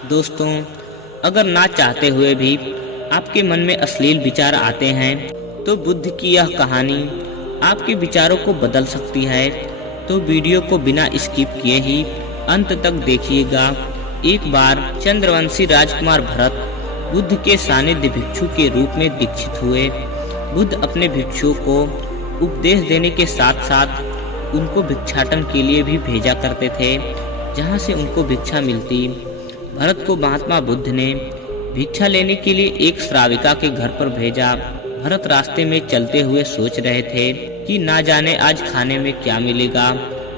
दोस्तों, अगर ना चाहते हुए भी आपके मन में अश्लील विचार आते हैं तो बुद्ध की यह कहानी आपके विचारों को बदल सकती है। तो वीडियो को बिना स्किप किए ही अंत तक देखिएगा। एक बार चंद्रवंशी राजकुमार भरत बुद्ध के सानिध्य भिक्षु के रूप में दीक्षित हुए। बुद्ध अपने भिक्षुओं को उपदेश देने के साथ साथ उनको भिक्षाटन के लिए भी भेजा करते थे, जहाँ से उनको भिक्षा मिलती। भरत को महात्मा बुद्ध ने भिक्षा लेने के लिए एक श्राविका के घर पर भेजा। भरत रास्ते में चलते हुए सोच रहे थे कि ना जाने आज खाने में क्या मिलेगा।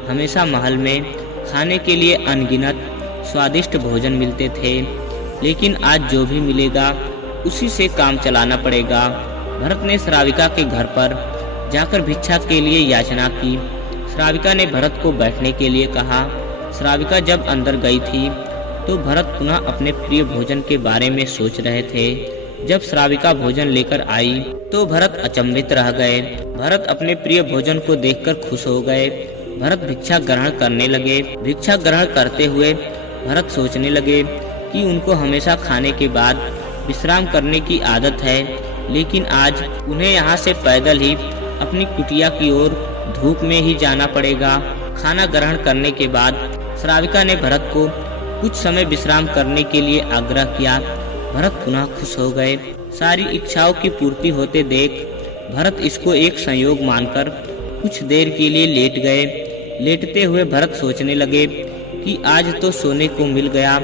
हमेशा महल में खाने के लिए अनगिनत स्वादिष्ट भोजन मिलते थे, लेकिन आज जो भी मिलेगा उसी से काम चलाना पड़ेगा। भरत ने श्राविका के घर पर जाकर भिक्षा के लिए याचना की। श्राविका ने भरत को बैठने के लिए कहा। श्राविका जब अंदर गई थी तो भरत पुनः अपने प्रिय भोजन के बारे में सोच रहे थे। जब श्राविका भोजन लेकर आई तो भरत अचंभित रह गए। भरत अपने प्रिय भोजन को देखकर खुश हो गए। भरत भिक्षा ग्रहण करने लगे। भिक्षा ग्रहण करते हुए भरत सोचने लगे कि उनको हमेशा खाने के बाद विश्राम करने की आदत है, लेकिन आज उन्हें यहाँ से पैदल ही अपनी कुटिया की ओर धूप में ही जाना पड़ेगा। खाना ग्रहण करने के बाद श्राविका ने भरत को कुछ समय विश्राम करने के लिए आग्रह किया। भरत पुनः खुश हो गए। सारी इच्छाओं की पूर्ति होते देख भरत इसको एक संयोग मानकर कुछ देर के लिए लेट गए। लेटते हुए भरत सोचने लगे कि आज तो सोने को मिल गया,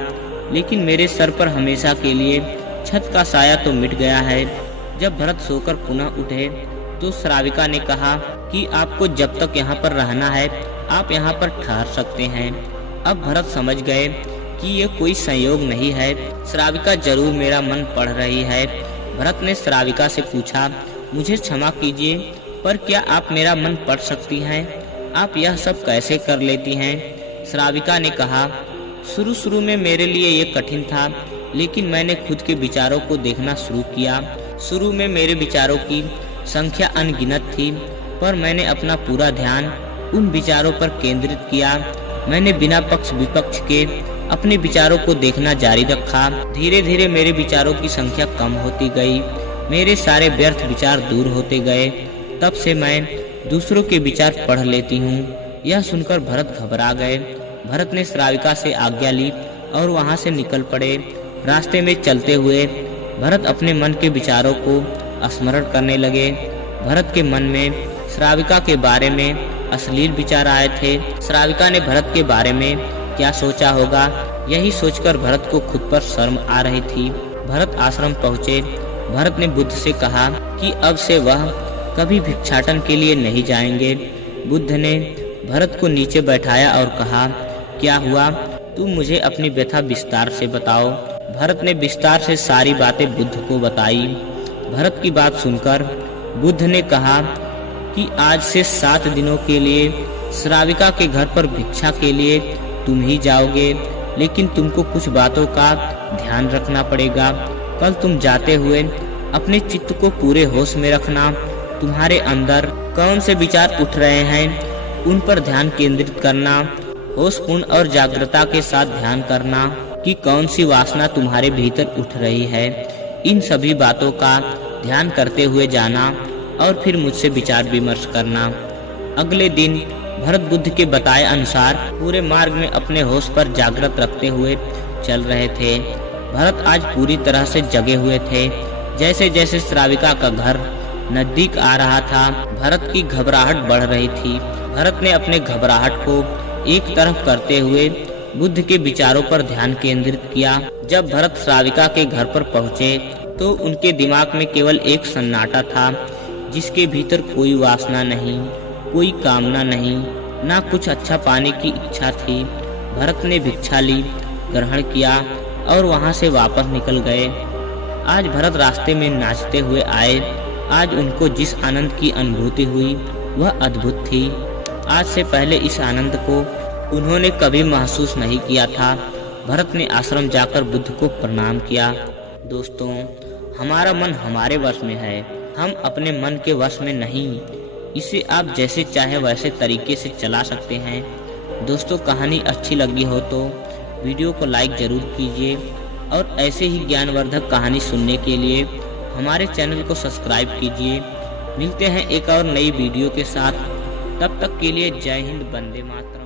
लेकिन मेरे सर पर हमेशा के लिए छत का साया तो मिट गया है। जब भरत सोकर पुनः उठे तो श्राविका ने कहा कि आपको जब तक यहाँ पर रहना है आप यहाँ पर ठहर सकते हैं। अब भरत समझ गए कि ये कोई संयोग नहीं है, श्राविका जरूर मेरा मन पढ़ रही है। भरत ने श्राविका से पूछा, मुझे क्षमा कीजिए, पर क्या आप मेरा मन पढ़ सकती हैं? आप यह सब कैसे कर लेती हैं? श्राविका ने कहा, शुरू में मेरे लिए ये कठिन था, लेकिन मैंने खुद के विचारों को देखना शुरू किया। शुरू में मेरे विचारों की संख्या अनगिनत थी, पर मैंने अपना पूरा ध्यान उन विचारों पर केंद्रित किया। मैंने बिना पक्ष विपक्ष के अपने विचारों को देखना जारी रखा। धीरे धीरे मेरे विचारों की संख्या कम होती गई। मेरे सारे व्यर्थ विचार दूर होते गए। तब से मैं दूसरों के विचार पढ़ लेती हूँ। यह सुनकर भरत घबरा गए। भरत ने श्राविका से आज्ञा ली और वहाँ से निकल पड़े। रास्ते में चलते हुए भरत अपने मन के विचारों को स्मरण करने लगे। भरत के मन में श्राविका के बारे में अश्लील विचार आए थे। श्राविका ने भरत के बारे में क्या सोचा होगा, यही सोचकर भरत को खुद पर शर्म आ रही थी। भरत आश्रम पहुँचे। भरत ने बुद्ध से कहा कि अब से वह कभी भिक्षाटन के लिए नहीं जाएंगे। बुद्ध ने भरत को नीचे बैठाया और कहा, क्या हुआ, तुम मुझे अपनी व्यथा विस्तार से बताओ। भरत ने विस्तार से सारी बातें बुद्ध को बताई। भरत की बात सुनकर बुद्ध ने कहा कि आज से 7 दिनों के लिए श्राविका के घर पर भिक्षा के लिए तुम ही जाओगे, लेकिन तुमको कुछ बातों का ध्यान रखना पड़ेगा। कल तुम जाते हुए अपने चित्त को पूरे होश में रखना। तुम्हारे अंदर कौन से विचार उठ रहे हैं उन पर ध्यान केंद्रित करना। होशपूर्ण और जागृता के साथ ध्यान करना कि कौन सी वासना तुम्हारे भीतर उठ रही है। इन सभी बातों का ध्यान करते हुए जाना और फिर मुझसे विचार विमर्श करना। अगले दिन भरत बुद्ध के बताए अनुसार पूरे मार्ग में अपने होश पर जागृत रखते हुए चल रहे थे। भरत आज पूरी तरह से जगे हुए थे। जैसे जैसे श्राविका का घर नजदीक आ रहा था, भरत की घबराहट बढ़ रही थी। भरत ने अपने घबराहट को एक तरफ करते हुए बुद्ध के विचारों पर ध्यान केंद्रित किया। जब भरत श्राविका के घर पर पहुँचे तो उनके दिमाग में केवल एक सन्नाटा था, जिसके भीतर कोई वासना नहीं, कोई कामना नहीं, ना कुछ अच्छा पाने की इच्छा थी। भरत ने भिक्षा ली, ग्रहण किया और वहाँ से वापस निकल गए। आज भरत रास्ते में नाचते हुए आए। आज उनको जिस आनंद की अनुभूति हुई वह अद्भुत थी। आज से पहले इस आनंद को उन्होंने कभी महसूस नहीं किया था। भरत ने आश्रम जाकर बुद्ध को प्रणाम किया। दोस्तों, हमारा मन हमारे वश में है, हम अपने मन के वश में नहीं। इसे आप जैसे चाहे वैसे तरीके से चला सकते हैं। दोस्तों, कहानी अच्छी लगी हो तो वीडियो को लाइक जरूर कीजिए और ऐसे ही ज्ञानवर्धक कहानी सुनने के लिए हमारे चैनल को सब्सक्राइब कीजिए। मिलते हैं एक और नई वीडियो के साथ, तब तक के लिए जय हिंद, वंदे मातरम।